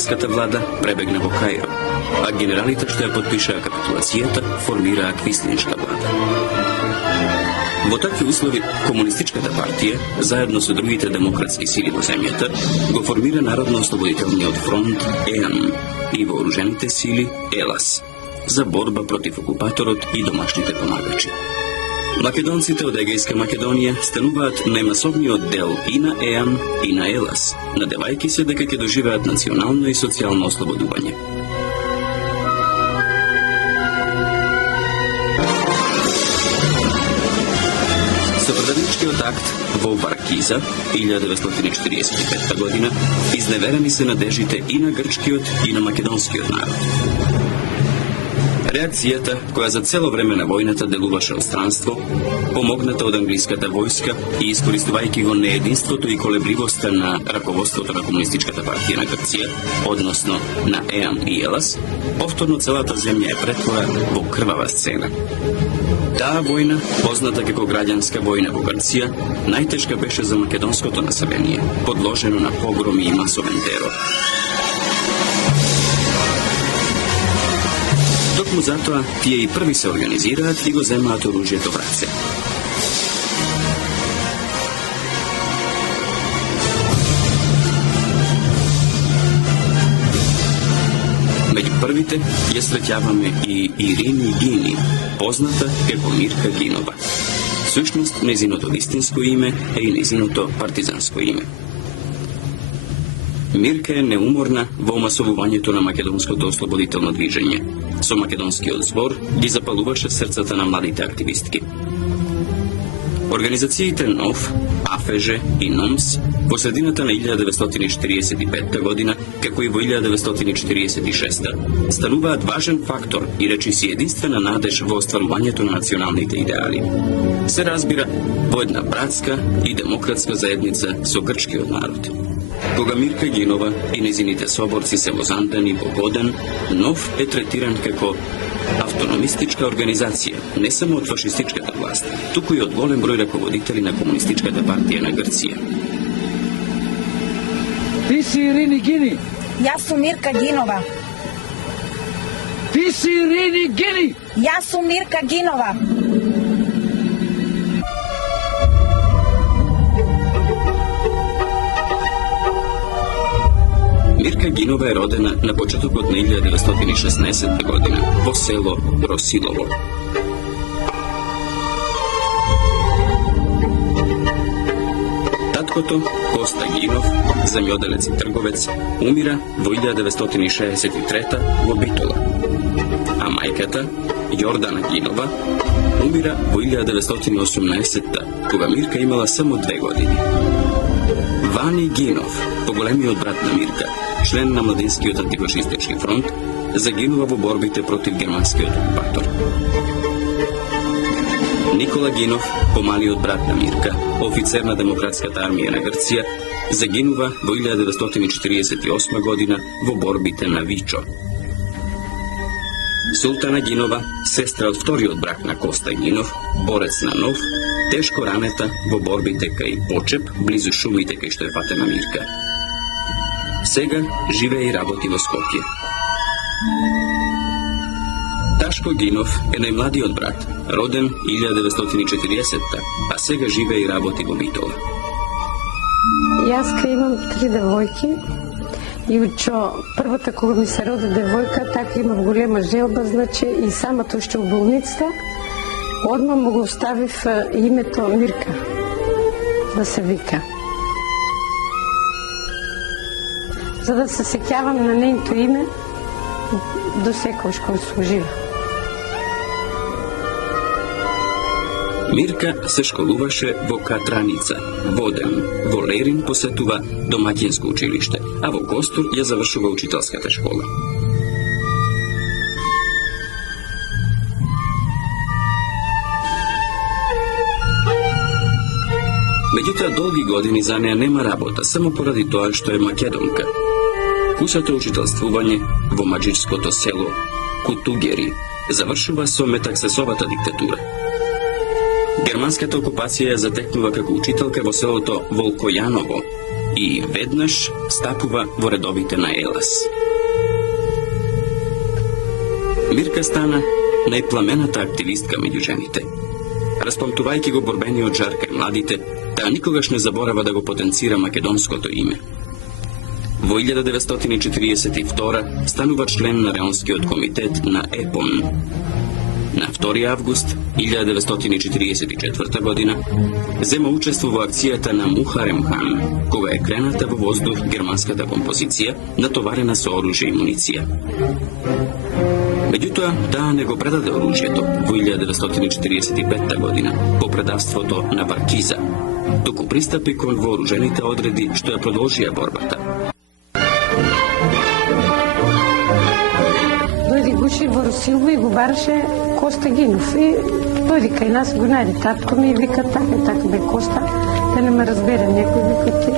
генералската влада пребегна во Каиро, а генералите што ја потпишаа капитулацијата формираа квислиншка влада. Во такви услови, Комунистичката партија, заедно со другите демократски сили во земјата, го формира Народно-ослободителниот фронт ЕАН и вооружените сили ЕЛАС за борба против окупаторот и домашните помагачи. Македонците од Егејска Македонија стануваат најмасовниот дел и на ЕАН и на ЕЛАС, надевајќи се дека ќе доживеат национално и социјално ослободување. Со продавничкиот акт во Варкиза 1945 година изневерени се надежите и на грчкиот и на македонскиот народ. Реакцијата, која за цело време на војната делуваше од странство, помогната од англиската војска и искористувајќи го неединството и колебливоста на раководството на Комунистичката партија на Грција, односно на ЕАН и ЕЛАС, повторно целата земја е претвора во крвава сцена. Таа војна, позната како граѓанска војна во Грција, најтешка беше за македонското население, подложено на погроми и масовен терор. Токму затоа, тие и први се организираат и го земаат оружјето в раце. Меѓу првите ја среќаваме и Ирини Гини, позната како Мирка Гинова. Сушност, незиното вистинско име е и незиното партизанско име. Мирка е неуморна во масовувањето на македонското ослободително движење. Со македонскиот збор ги запалуваше срцата на младите активистки. Организациите НОВ, АФЖ и НОМС во средината на 1945 година, како и во 1946, стануваат важен фактор и речиси единствена надеж во остварувањето на националните идеали. Се разбира, во една братска и демократска заедница со грчкиот народ. Кога Мирка Гинова и незините соборци се возандани во Годен, НОВ е третиран како автономистичка организација, не само од фашистичката власт, туку и од голем број раководители на Комунистичката партија на Грција. Ти си Ирини Гини. Јас сум Мирка Гинова. Ти си Ирини Гини. Јас сум Мирка Гинова. Мирка Гинова е родена на почетокот на 1916 година во село Росилово. Таткото, Коста Гинов, земјоделец и трговец, умира во 1963 во Битола, а мајката, Јордана Гинова, умира во 1918 кога Мирка имала само 2 години. Вани Гинов, поголемиот брат на Мирка, член на младинскиот антифашистички фронт, загинува во борбите против германскиот окупатор. Никола Гинов, помалиот брат на Мирка, офицер на Демократската армија на Грција, загинува во 1948 година во борбите на Вичо. Султана Гинова, сестра од вториот брак на Коста Гинов, борец на НОВ, тешко ранета во борбите кај Почеп, близу шумите кај што е фатена Мирка. Сега живее и работи во Скопје. Ташко Гинов е најмладиот брат, роден 1940-та, а сега живее и работи во Битола. Јас имам 3 девојки и учо првата кога ми се роди девојка, така имав голема желба, значи и самата уште у болницата, одма му го оставив името Мирка, да се вика. За да се сеќавам на нејното име до секојаш кој сум жива. Мирка се школуваше во Катраница, Воден, во Лерин посетува домаќинско училиште, а во Костур ја завршува учителската школа. Меѓутоа, долги години за неа нема работа, само поради тоа што е македонка. Кусото учителствување во маџичското село Кутугери завршува со Метаксесовата диктатура. Германската окупација ја затекнува како учителка во селото Волкојаново и веднаш стапува во редовите на Елас. Мирка стана најпламената активистка меѓу жените. Распамтувајќи го борбениот жар кај младите, таа никогаш не заборава да го потенцира македонското име. Во 1942 станува член на Реонскиот комитет на ЕПОН. На 2 август 1944 година зема учество во акцијата на Мухаремхан, кога е крената во воздух германската композиција, натоварена со оружје и муниција. Меѓутоа, таа не го предаде оружјето во 1945 година по предавството на Баркиза, туку пристапи кон вооружените одреди што ја продолжија борбата. Дојде Гуши во Русилво и го бараше Коста Гинов. И дојде кај нас, го најде татко ми и вика така бе Коста, да не ме разбере некој, вика ти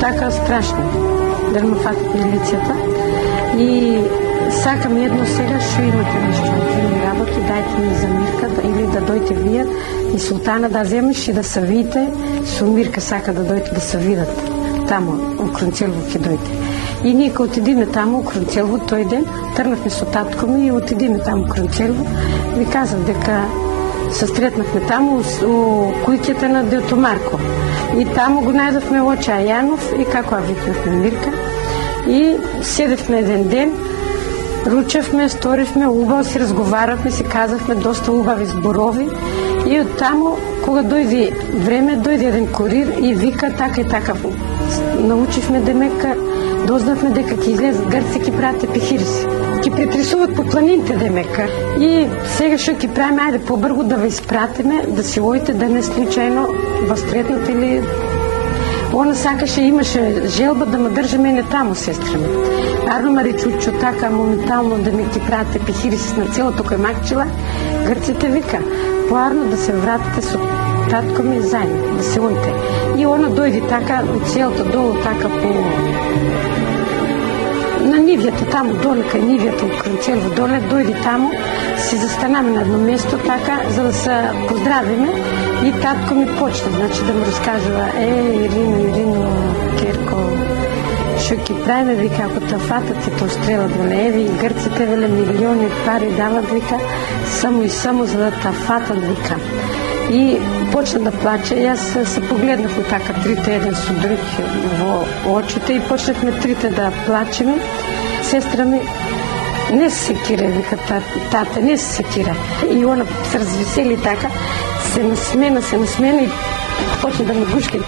така страшно, да не ме фатат милицијата. И сакам едно сега, што имате нешто да ми работи, дајте ми за Мирка, или да дојте вие и Султана да земеш и да се видите, со Мирка сака да дојте да се видат. Тамо, у Крунцелво ќе дојде. И ние кога отидиме таму у Крунцелво тој ден, тргнавме со татко ми и отидиме таму у Крунцелво. Ви казав дека се сретнавме таму у куќата на Дето Марко. И таму го најдовме Оча Јанов и како викнавме Мирка. И седевме еден ден, ручевме, сторивме, убаво си разговаравме, си казавме доста убави зборови. И од таму, кога дојде време, дојде еден курир и вика така и така. Научивме демека, дознавме дека ќе излезат грци, ќе прават епихириси. Ќе претресуват по планините демека. И сега што ќе правиме, ајде побргу да ве испратиме, да си одите, да не случајно встретнат или... Она сакаше, имаше желба да ме држи мене таму, сестра ми. Арно ме речучо така моментално да ми ќе прават епихириси на целото кој макчила, грците вика, поарно да се вратите со татко ми заедно, да се одите. И она дојде така, од целото долу така по... на нивјата таму, доле кај нивјата, у Крунцелво доле, дојде таму, се застанаме на едно место така, за да се поздравиме и татко ми почна, значи да му раскажува, Ирино, Керко, што ќе правиме, вика, ако те фатат и те устрелат, веле, еви, грците, веле, милиони пари дават, вика, само и само за да те фатат, вика. И почна да плаче, јас се погледнахме така трите еден со друг во очите и почнахме трите да плачеме. Сестра ми не се секира, вика тата, не се секира. И она се развесели така, се насмена и почна да ме гушки.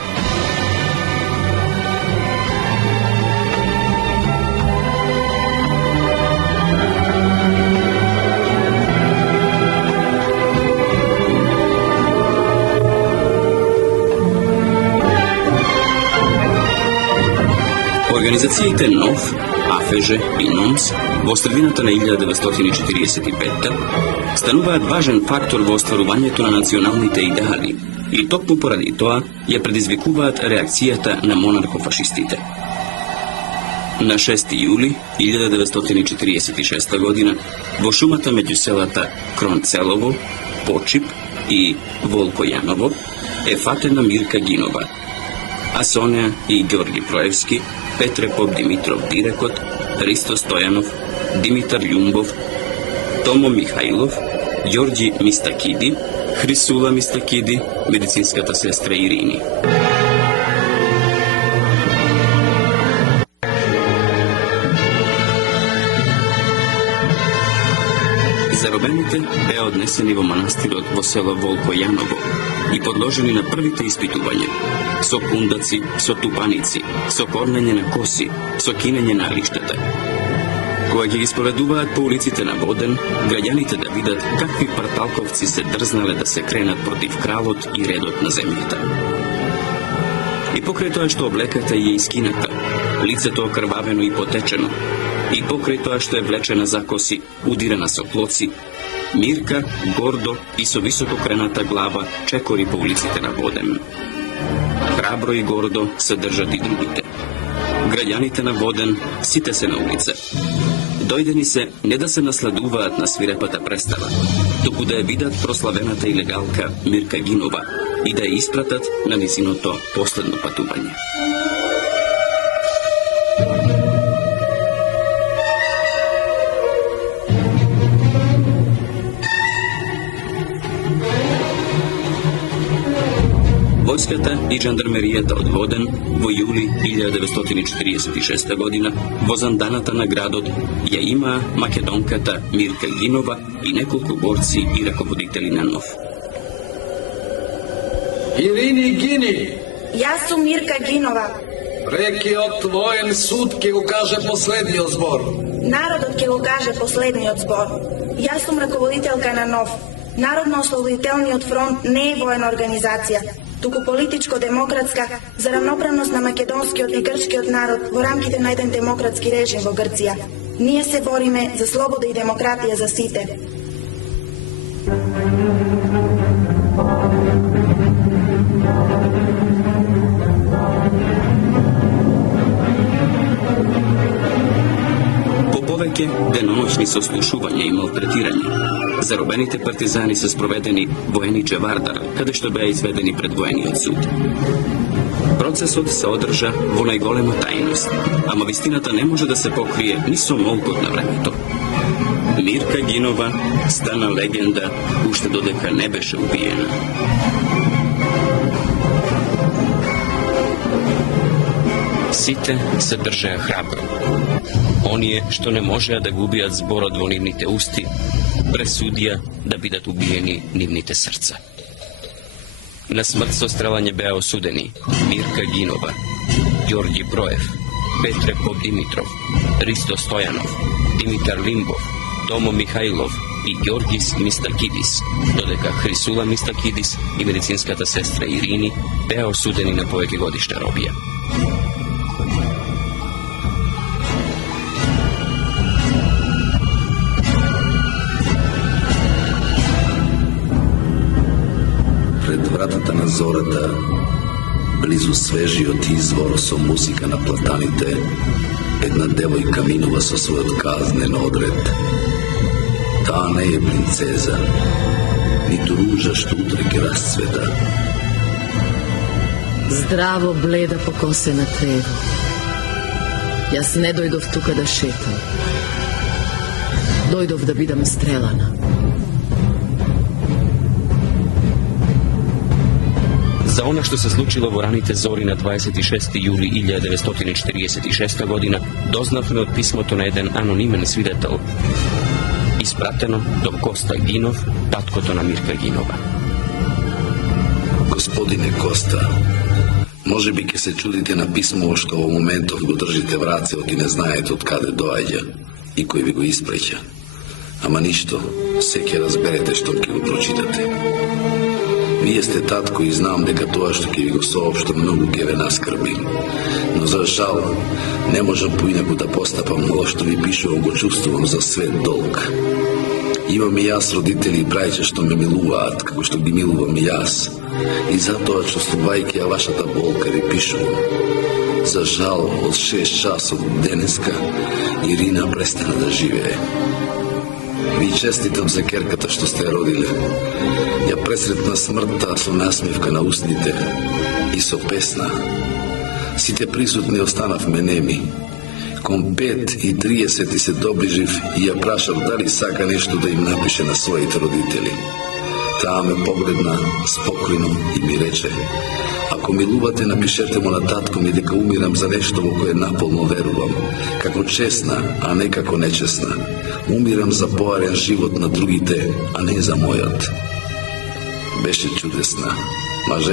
Организациите НОВ, АФЖ и НОМС во средината на 1945 стануваат важен фактор во остварувањето на националните идеали и токму поради тоа ја предизвикуваат реакцијата на монархофашистите. На 6 јули 1946 година во шумата меѓу селата Кронцелово, Почип и Волкојаново е фатена Мирка Гинова, а со неа и Георги Проевски, Петре Поп Димитров Дирекот, Ристо Стојанов, Димитар Љумбов, Томо Михајлов, Ѓорѓи Мистакиди, Хрисула Мистакиди, медицинската сестра Ирини. Заробените беа однесени во манастирот во село Волкојаново и подложени на првите испитувања со кундаци, со тупаници, со кормење на коси, со кинење на лиштата. Кога ги исповедуваат по улиците на Воден, граѓаните да видат какви парталковци се дрзнале да се кренат против кралот и редот на земјата. И покрај тоа што облеката е искината, лицето окрвавено и потечено, и покрај тоа што е влечена за коси, удирана со клоци, Мирка, гордо и со високо крената глава чекори по улиците на Воден. Храбро и гордо се држат и другите. Граѓаните на Воден сите се на улица. Дојдени се не да се насладуваат на свирепата представа, туку да ја видат прославената илегалка Мирка Гинова, и да ја испратат на низиното последно патување. Војската и жандармеријата од Воден во јули 1946 година во занданата на градот ја имаа македонката Мирка Гинова и неколку борци и раководители на НОВ. Ирини Гини! Јас сум Мирка Гинова. Рекиот воен суд ќе го каже последниот збор. Народот ќе го каже последниот збор. Јас сум раководителка на НОВ. Народно-ослободителниот фронт не е воена организација, туку политичко-демократска за равноправност на македонскиот и грчкиот народ во рамките на еден демократски режим во Грција. Ние се бориме за слобода и демократија за сите. По повеќе деноноќни сослушувања и малтретирање, заробените партизани се спроведени во Ениче Вардар, каде што беа изведени пред воениот суд. Процесот се одржа во најголема тајност, ама вистината не може да се покрие ни со молкот на времето. Мирка Гинова стана легенда уште додека не беше убиена. Сите се држеа храбро. Оние што не можеа да го убијат зборот во нивните усти, пресудија да бидат убиени нивните срца. На смрт со стрелање беа осудени Мирка Гинова, Ѓорѓи Броев, Петре Попдимитров, Ристо Стојанов, Димитар Лимбов, Томо Михајлов и Ѓорѓис Мистакидис, додека Хрисула Мистакидис и медицинската сестра Ирини беа осудени на повеќе годишна робија. Пред вратата на зората, близу свежиот извор со музика на платаните, една девојка минува со својот казнен одред. Таа не е принцеза, ниту ружа што утре ќе расцвета. Здраво, бледа, покосена трево. Јас не дојдов тука да шетам. Дојдов да бидам стрелана. За она што се случило во раните зори на 26. јули 1946 година, дознавме од писмото на еден анонимен свидетел, испратено до Коста Гинов, таткото на Мирка Гинова. Господине Коста, може би ќе се чудите на писмо што во моментов го држите в рацеот и не знаете од каде доаѓа и кој ви го испреќа. Ама ништо, се ќе разберете што ќе го прочитате. Вие сте татко и знам дека тоа што ќе ви го соопштам многу ќе ве наскрби. Но за жал, не можам поинаку да постапам, ова што ви пишувам го чувствувам за свет долг. Имам и јас родители и брајче што ме милуваат, како што ги милувам и јас. И затоа, чувствувајќи ја вашата болка, ви пишувам. За жал, од 6 часот денеска, Ирина престана да живее. Ви честитам за керката што сте родиле. Ја пресретна смртта со насмевка на устните и со песна. Сите присутни останавме неми. Кон 5:30 се доближив и ја прашав дали сака нешто да им напише на своите родители. Таа ме погледна спокојно и ми рече: ако милувате, напишете му на татко ми дека умирам за нешто во кое наполно верувам, како честна, а не како нечестна. Умирам за поарен живот на другите, а не за мојот. Беше чудесна. Маже